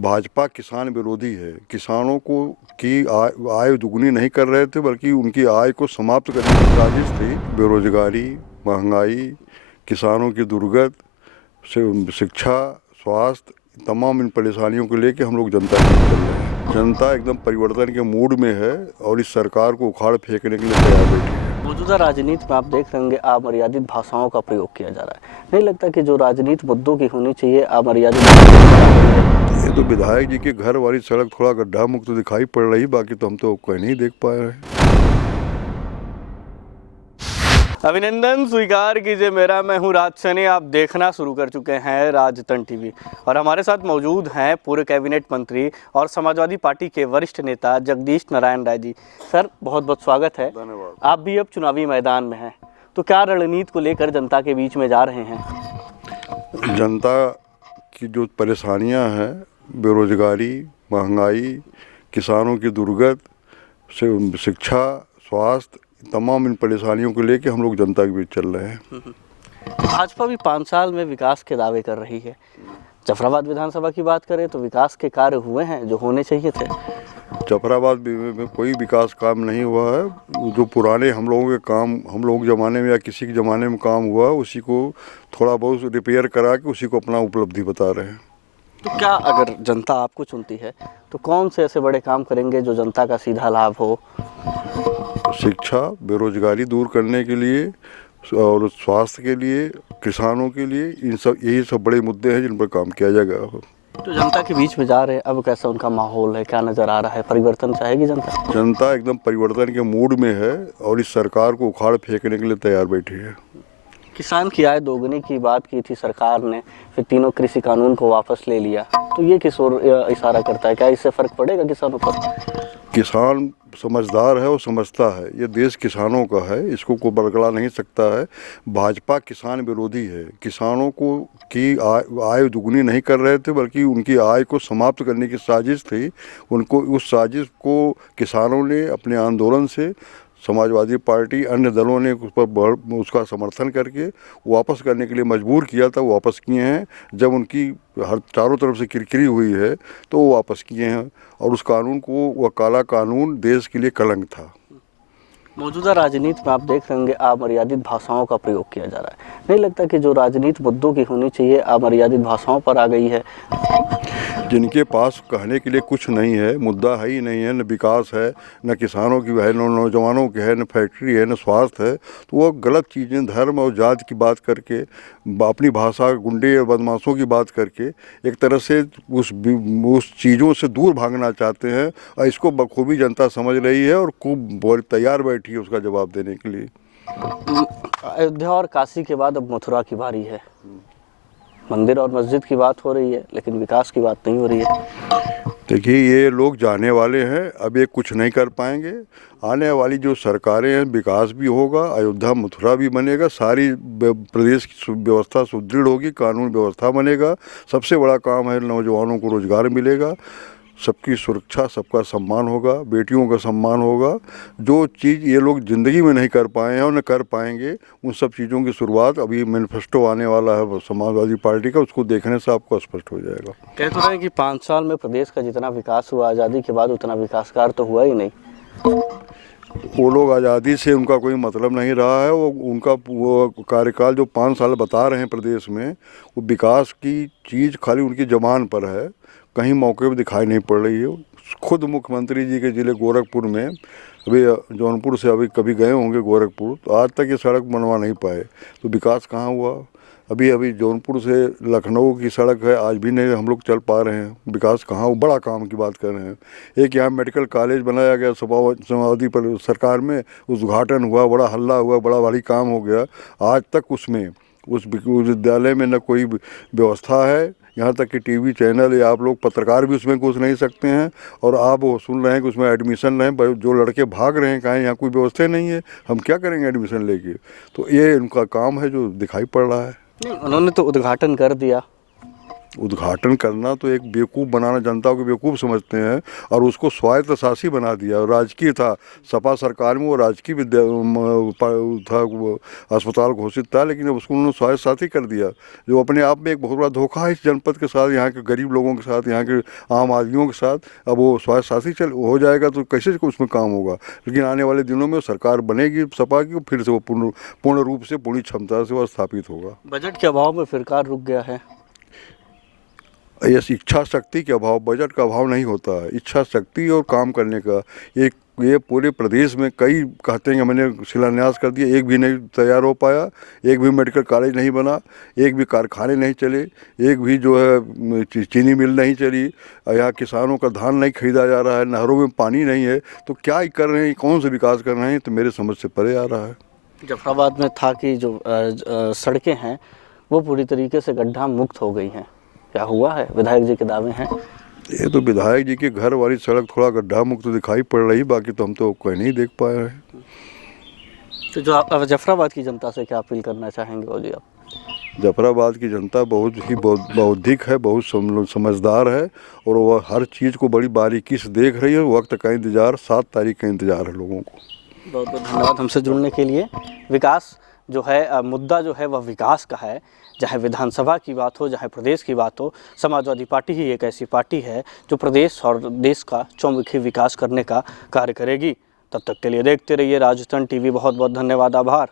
भाजपा किसान विरोधी है। किसानों को की आय दुगनी नहीं कर रहे थे, बल्कि उनकी आय को समाप्त करने की साजिश थी। बेरोजगारी, महंगाई, किसानों की दुर्गत, शिक्षा, स्वास्थ्य, तमाम इन परेशानियों को लेकर हम लोग जनता के बीच चल रहे हैं। जनता एकदम परिवर्तन के मूड में है और इस सरकार को उखाड़ फेंकने के लिए तैयार बैठी है। मौजूदा राजनीति में आप देख रहे होंगे अमर्यादित भाषाओं का प्रयोग किया जा रहा है। नहीं लगता कि जो राजनीति मुद्दों की होनी चाहिए अमर्यादित ये तो विधायक जी के घर वाली सड़क थोड़ा गड्ढा मुक्त दिखाई पड़ रही, बाकी तो हम तो कहीं नहीं देख पा रहे हैं। अभिनंदन स्वीकार कीजिए मेरा, मैं हूं राज सैनी। आप देखना शुरू कर चुके हैं राजतन टीवी और हमारे साथ मौजूद हैं पूर्व कैबिनेट मंत्री और समाजवादी पार्टी के वरिष्ठ नेता जगदीश नारायण राय जी। सर, बहुत बहुत स्वागत है। धन्यवाद। आप भी अब चुनावी मैदान में हैं, तो क्या रणनीति को लेकर जनता के बीच में जा रहे हैं? जनता की जो परेशानियां हैं, बेरोजगारी, महंगाई, किसानों की दुर्गत, शिक्षा, स्वास्थ्य, तमाम इन परेशानियों को लेकर हम लोग जनता के बीच चल रहे हैं। भाजपा भी 5 साल में विकास के दावे कर रही है। जफराबाद विधानसभा की बात करें तो विकास के कार्य हुए हैं जो होने चाहिए थे। जफराबाद में कोई विकास काम नहीं हुआ है। जो पुराने हम लोगों के काम, हम लोगों के ज़माने में या किसी के ज़माने में काम हुआ, उसी को थोड़ा बहुत रिपेयर करा के उसी को अपना उपलब्धि बता रहे हैं। तो क्या अगर जनता आपको चुनती है तो कौन से ऐसे बड़े काम करेंगे जो जनता का सीधा लाभ हो? शिक्षा, बेरोजगारी दूर करने के लिए और स्वास्थ्य के लिए, किसानों के लिए, इन सब यही सब बड़े मुद्दे हैं जिन पर काम किया जाएगा। तो जनता के बीच में जा रहे हैं, अब कैसा उनका माहौल है, क्या नज़र आ रहा है? परिवर्तन चाहेगी जनता? जनता एकदम परिवर्तन के मूड में है और इस सरकार को उखाड़ फेंकने के लिए तैयार बैठी है। किसान की आय दोगुनी की बात की थी सरकार ने, फिर तीनों कृषि कानून को वापस ले लिया, तो ये किस ओर इशारा करता है? क्या इससे फर्क पड़ेगा किसानों पर? किसान समझदार है और समझता है, ये देश किसानों का है, इसको कोई बरगला नहीं सकता है। भाजपा किसान विरोधी है। किसानों को की आय दुगनी नहीं कर रहे थे, बल्कि उनकी आय को समाप्त करने की साजिश थी। उनको उस साजिश को किसानों ने अपने आंदोलन से, समाजवादी पार्टी, अन्य दलों ने उस पर उसका समर्थन करके वापस करने के लिए मजबूर किया था। वो वापस किए हैं। जब उनकी हर चारों तरफ से किरकिरी हुई है तो वो वापस किए हैं और उस कानून को, वह काला कानून देश के लिए कलंक था। मौजूदा राजनीति में आप देख रहे होंगे अमर्यादित भाषाओं का प्रयोग किया जा रहा है। नहीं लगता कि जो राजनीति मुद्दों की होनी चाहिए अमर्यादित भाषाओं पर आ गई है? जिनके पास कहने के लिए कुछ नहीं है, मुद्दा है ही नहीं है, न विकास है, न किसानों की है, न नौजवानों की है, न फैक्ट्री है, न स्वास्थ्य है, तो वो गलत चीज़ें, धर्म और जाति की बात करके, अपनी भाषा, गुंडे और बदमाशों की बात करके एक तरह से उस चीज़ों से दूर भागना चाहते हैं। और इसको बखूबी जनता समझ रही है और खूब तैयार बैठी है उसका जवाब देने के लिए। अयोध्या और काशी के बाद अब मथुरा की बारी है। मंदिर और मस्जिद की बात हो रही है लेकिन विकास की बात नहीं हो रही है। देखिए, ये लोग जाने वाले हैं, अब ये कुछ नहीं कर पाएंगे। आने वाली जो सरकारें हैं, विकास भी होगा, अयोध्या मथुरा भी बनेगा, सारी प्रदेश की व्यवस्था सुदृढ़ होगी, कानून व्यवस्था बनेगा। सबसे बड़ा काम है नौजवानों को रोजगार मिलेगा, सबकी सुरक्षा, सबका सम्मान होगा, बेटियों का सम्मान होगा। जो चीज़ ये लोग ज़िंदगी में नहीं कर पाए हैं और न कर पाएंगे, उन सब चीज़ों की शुरुआत अभी मैनिफेस्टो आने वाला है समाजवादी पार्टी का, उसको देखने से आपको स्पष्ट हो जाएगा। कह तो रहे हैं कि 5 साल में प्रदेश का जितना विकास हुआ आज़ादी के बाद उतना विकास कार्य तो हुआ ही नहीं। वो लोग आज़ादी से उनका कोई मतलब नहीं रहा है। वो कार्यकाल जो 5 साल बता रहे हैं प्रदेश में, वो विकास की चीज़ खाली उनकी ज़बान पर है, कहीं मौके पर दिखाई नहीं पड़ रही है। खुद मुख्यमंत्री जी के ज़िले गोरखपुर में, अभी जौनपुर से अभी कभी गए होंगे गोरखपुर, तो आज तक ये सड़क बनवा नहीं पाए, तो विकास कहाँ हुआ? अभी जौनपुर से लखनऊ की सड़क है, आज भी नहीं हम लोग चल पा रहे हैं। विकास कहाँ? वो बड़ा काम की बात कर रहे हैं। एक यहाँ मेडिकल कॉलेज बनाया गया समाजवादी पर सरकार में, उद्घाटन हुआ, बड़ा हल्ला हुआ, बड़ा भारी काम हो गया। आज तक उसमें उस विद्यालय में न कोई व्यवस्था है, यहाँ तक कि टीवी चैनल या आप लोग पत्रकार भी उसमें घुस नहीं सकते हैं। और आप वो सुन रहे हैं कि उसमें एडमिशन नहीं, जो लड़के भाग रहे हैं, कहीं यहाँ कोई व्यवस्था नहीं है, हम क्या करेंगे एडमिशन लेके? तो ये उनका काम है जो दिखाई पड़ रहा है। नहीं, उन्होंने तो उद्घाटन कर दिया। उद्घाटन करना तो एक बेवकूफ़ बनाना, जनता को बेवकूफ़ समझते हैं और उसको स्वायत्त शासी बना दिया। राजकीय था, सपा सरकार में वो राजकीय था, वो अस्पताल घोषित था, लेकिन अब उसको उन्होंने स्वायत्त शासी कर दिया, जो अपने आप में एक बहुत बड़ा धोखा है इस जनपद के साथ, यहाँ के गरीब लोगों के साथ, यहाँ के आम आदमियों के साथ। अब वो स्वायत्त शासी हो जाएगा तो कैसे उसमें काम होगा। लेकिन आने वाले दिनों में सरकार बनेगी सपा की, फिर से वो पूर्ण रूप से, पूरी क्षमता से वो स्थापित होगा। बजट के अभाव में फिर रुक गया है। ये इच्छा शक्ति के अभाव, बजट का अभाव नहीं होता है, इच्छा शक्ति और काम करने का। एक ये पूरे प्रदेश में कई कहते हैं कि मैंने शिलान्यास कर दिया, एक भी नहीं तैयार हो पाया, एक भी मेडिकल कॉलेज नहीं बना, एक भी कारखाने नहीं चले, एक भी जो है चीनी मिल नहीं चली, यहाँ किसानों का धान नहीं खरीदा जा रहा है, नहरों में पानी नहीं है, तो क्या कर रहे हैं, कौन सा विकास कर रहे हैं, तो मेरे समझ से परे आ रहा है। जफराबाद में था कि जो सड़कें हैं वो पूरी तरीके से गड्ढा मुक्त हो गई हैं, क्या हुआ है? विधायक जी के दावे हैं। ये तो विधायक जी के घर वाली सड़क थोड़ा गड्ढा मुक्त तो दिखाई पड़ रही, बाकी तो हम तो कहीं नहीं देख पाए हैं। तो जो आप जफराबाद की जनता से क्या अपील करना चाहेंगे वो जी आप? जफराबाद की जनता बहुत ही बौद्धिक है, बहुत समझदार है और वह हर चीज़ को बड़ी बारीकी से देख रही है। वक्त का इंतज़ार, 7 तारीख का इंतज़ार है लोगों को। बहुत बहुत धन्यवाद हमसे जुड़ने के लिए। विकास जो है, मुद्दा जो है वह विकास का है, चाहे विधानसभा की बात हो, चाहे प्रदेश की बात हो। समाजवादी पार्टी ही एक ऐसी पार्टी है जो प्रदेश और देश का चौमुखी विकास करने का कार्य करेगी। तब तक के लिए देखते रहिए राजस्थान टीवी। बहुत बहुत धन्यवाद, आभार।